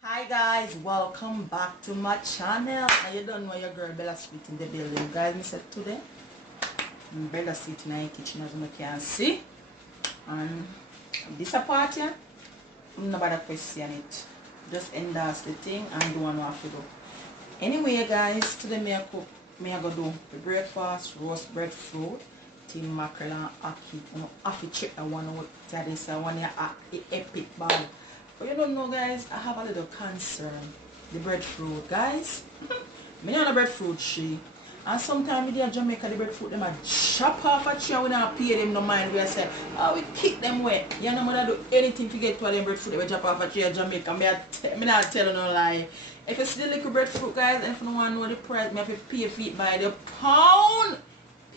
Hi guys, welcome back to my channel. Now you don't know your girl Bella Sweet in the building. Guys, me said today Bella Sweet in the kitchen as you can see. And this a part here, nobody question it. Just endorse the thing and do what you have to do. Anyway guys, today me I go do the breakfast, roast breadfruit, tin mackerel and ackee. You have to check that one out. That is one epic bag. But you don't know guys, I have a little concern. The breadfruit guys. Me on a breadfruit tree. And sometimes we in Jamaica the breadfruit them a chop off a tree and we don't pay them no mind. We say, oh we kick them wet. You know mother do anything to get to them breadfruit they chop off a tree in Jamaica. Me not tell you no lie. If you see the little breadfruit guys and if you don't want to know the price, me have to pay for it by the pound.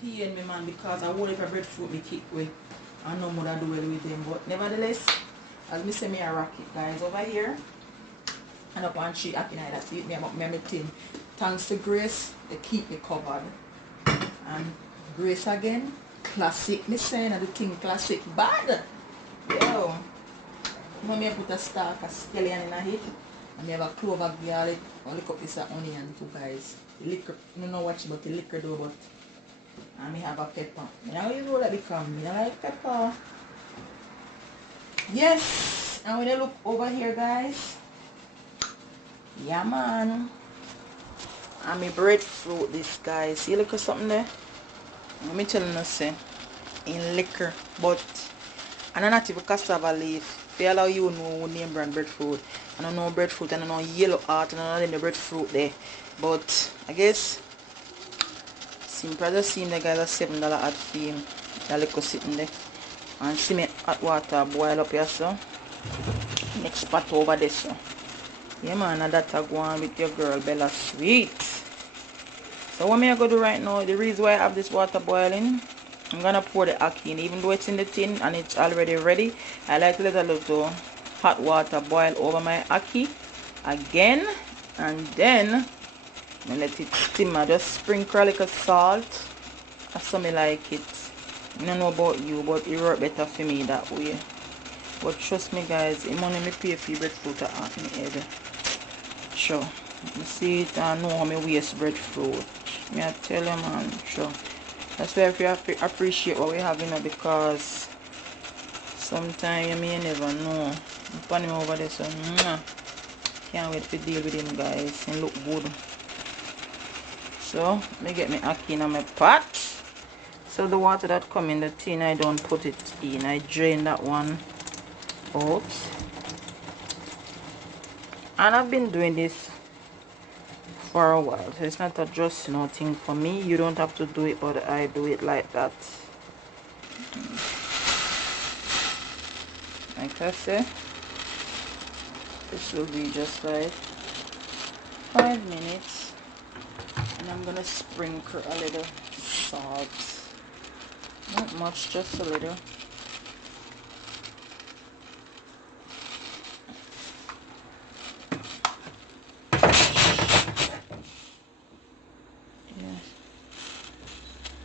Paying me man because I want if a breadfruit me kick with. I know mother do well with them. But nevertheless, as me say me a rock it guys over here. And up on tree I can either see it me about me tin. Thanks to Grace, they keep me covered. And Grace again, classic me saying the thing classic bad. Yo. Now me put a stalk of scallion in a hit. And me have a clove of garlic, a little piece of onion too guys. The liquor, I don't know what but the liquor though but and me have a pepper. Now you know that become me I like pepper. Yes, and when you look over here guys. Yeah man. And my breadfruit this guys. See look at something there? Let me tell you say in liquor. But I don't have cassava leaf. They allow you know name brand breadfruit. I don't know breadfruit, I don't know yellow heart, and I don't know the breadfruit there. But I guess simple I just seen the guys a $7 ad fee. That little sitting there. And see me hot water boil up here so. Next pot over there so. Yeah man, and that I go on with your girl Bella Sweet. So what me I go do right now, the reason why I have this water boiling, I'm gonna pour the ackee in. Even though it's in the tin and it's already ready, I like to let a little hot water boil over my ackee again, and then I let it simmer. Just sprinkle like a salt. That's how me like it. I don't know about you, but it works better for me that way. But trust me guys, the money me pay for breadfruit at me head. Sure. You see it and know how me waste breadfruit. Me I tell you man, sure. That's why if you have to appreciate what we have in it because sometimes you may never know. I'm putting him over there so can't wait to deal with him guys and look good. So me get me ackee in my pot. So the water that come in the tin I don't put it in. I drain that one out. And I've been doing this for a while, so it's not a just thing for me. You don't have to do it, but I do it like that. Like I said, this will be just like 5 minutes, and I'm gonna sprinkle a little salt. Not much, just a little.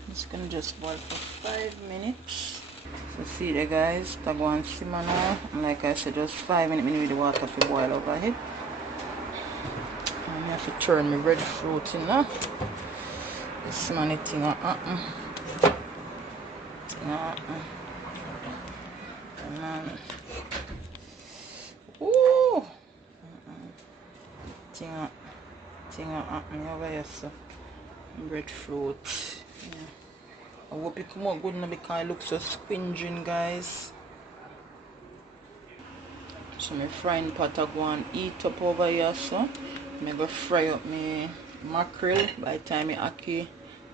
It's gonna just boil for 5 minutes. So see there guys, that go and simmer now. And like I said, just 5 minutes with the water to boil over here. And I have to turn my breadfruit in now. This man thing Come on. Ooh. Thing over here so. Breadfruit. Yeah. I hope it come out good now because it looks so squinging guys. So my frying pot I go and eat up over here so. I'm go fry up my mackerel by the time my ackee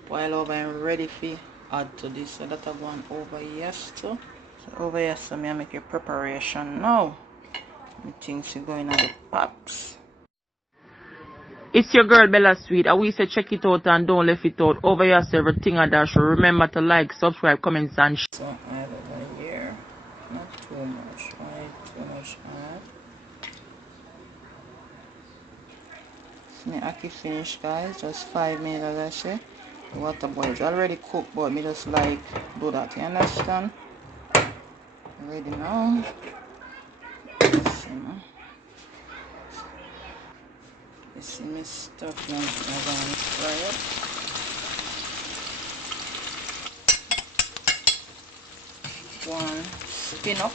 boil over and ready for add to this. So that I go on over here so. So over here so I make a preparation now. My things are going on the pots. It's your girl Bella Sweet. I will say check it out and don't leave it out. Over here so everything I dash. Remember to like, subscribe, comments and share. So I have it over here. Not too much, right? Too much add. So my ackee finished guys. Just 5 minutes as I say. The water boils already cooked but me just like do that. You understand? Ready now. You see me stuff now, I'm going to fry up. One spin up.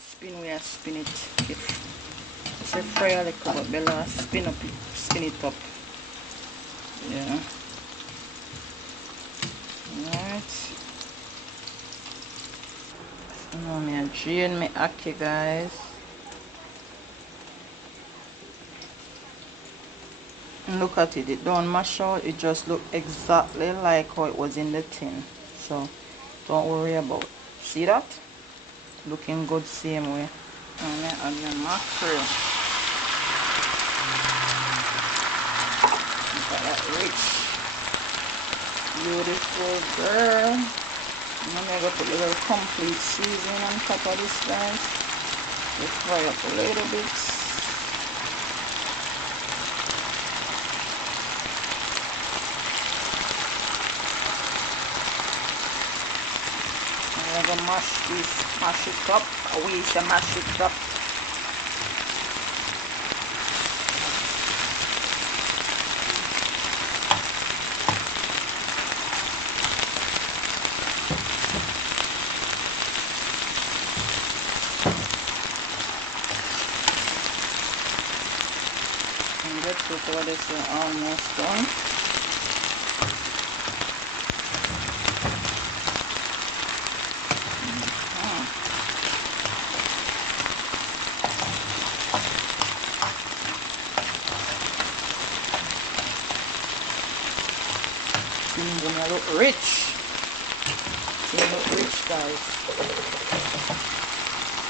Spin where I spin it. It's a fry a little but below spin it up. Yeah. Alright. So now I drain my ackee, guys. And look at it, it don't mash out, it just look exactly like how it was in the tin. So don't worry about it. See that? Looking good same way. And I add my mackerel. Look at that rich, beautiful girl. And I'm going to put a little complete seasoning on top of this, guys. Just fry up a little bit. I'm going to mash it up. We should mash it up. And that's what is almost done. It's gonna look rich. It's gonna look rich, guys.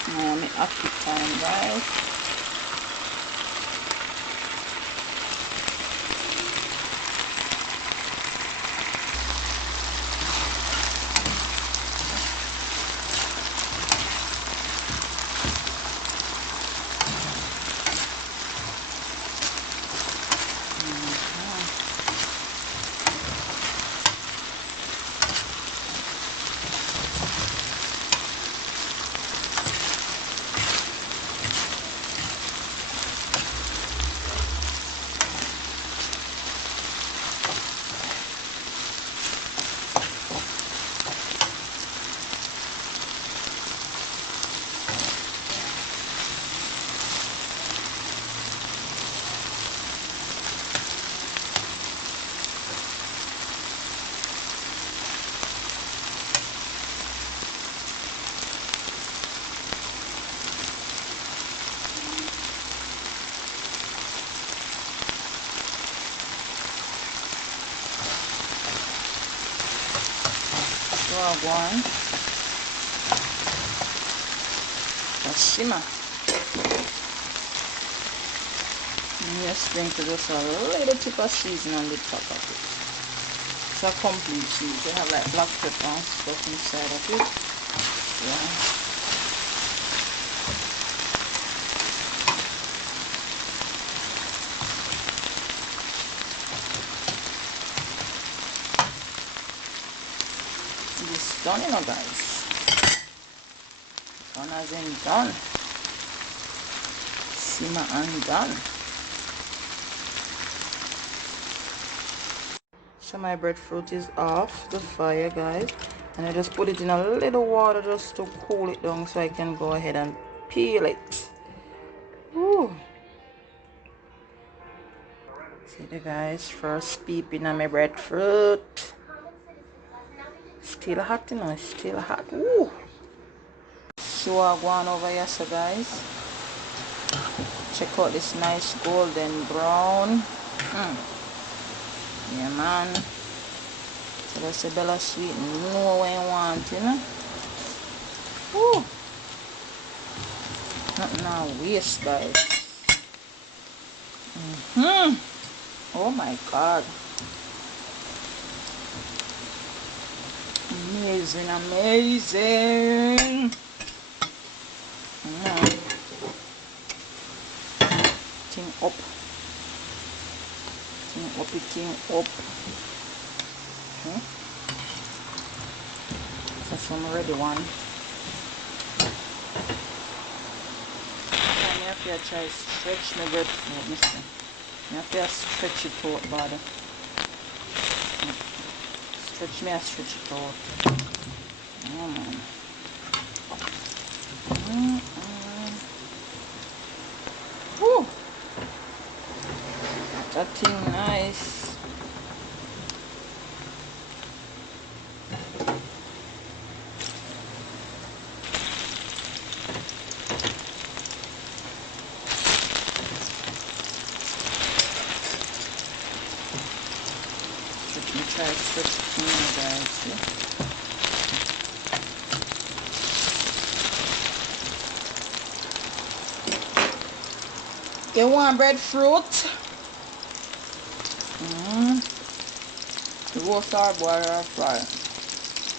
Now I'm at the time, guys. One. Let's simmer. And you sprinkle just a little tip of seasoning on the top of it. It's a complete cheese. They have like black pepper and stuff inside of it. Yeah. It's done, you know, guys. Done as in done. Simmer and done. So my breadfruit is off the fire, guys, and I just put it in a little water just to cool it down so I can go ahead and peel it. Ooh. See the guys, first peeping on my breadfruit. Still hot, you know, it's still hot. Ooh. So I go on over here, so guys, check out this nice golden brown. Yeah, man. So that's the Bella Sweet. No way I want, you know. Ooh. Nothing now waste, guys. Oh my god. Amazing, amazing. Thing up. Thing up, thing up. Okay. So some ready one. I have to try stretch my breadfruit, mister. I have to stretch it out, body. Stretch me, I stretch it out. Oh man. Woo! That thing nice. Let me try to stretch it more, guys. See? You want breadfruit? The roast or boil or fry.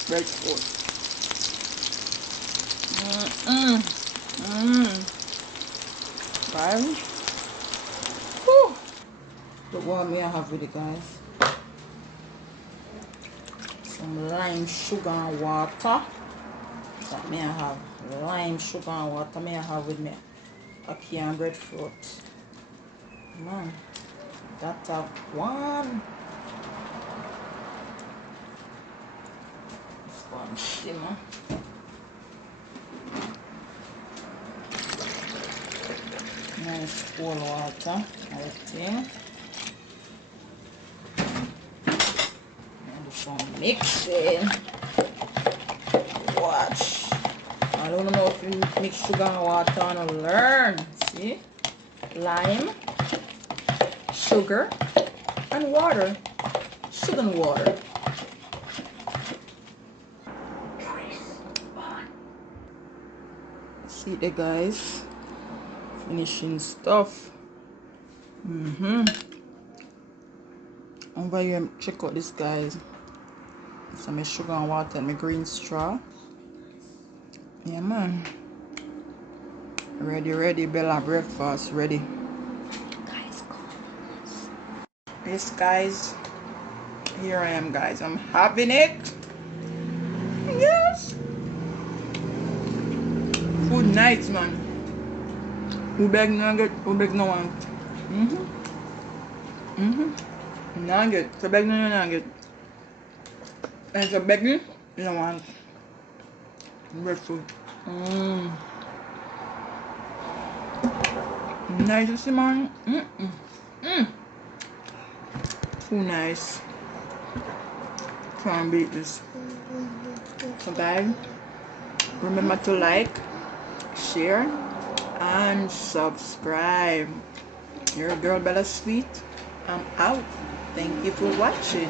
Breadfruit. Right? Whew. Look what may I have with it, guys. Some lime, sugar and water. That may I have lime, sugar and water. May I have with me a can breadfruit. Man, that have one. This one shimmer. Nice cold water, everything. And do some mixing. Watch. I don't know if you mix sugar and water and learn. See? Lime, sugar, and water. Sugar and water. See the guys. Finishing stuff. Over here, check out this, guys. Some sugar and water and my green straw. Yeah, man. Ready, Bella breakfast ready. Guys, come. Yes, guys. Here I am, guys. I'm having it. Yes. Food nice, man. Who beg nugget? Who beg no one? Nugget. So beg no nugget. And so beg you don't want breadfruit. Nice, you see, man. Too nice. Can't beat this. So guys, remember to like, share, and subscribe. Your girl Bella Sweet. I'm out. Thank you for watching.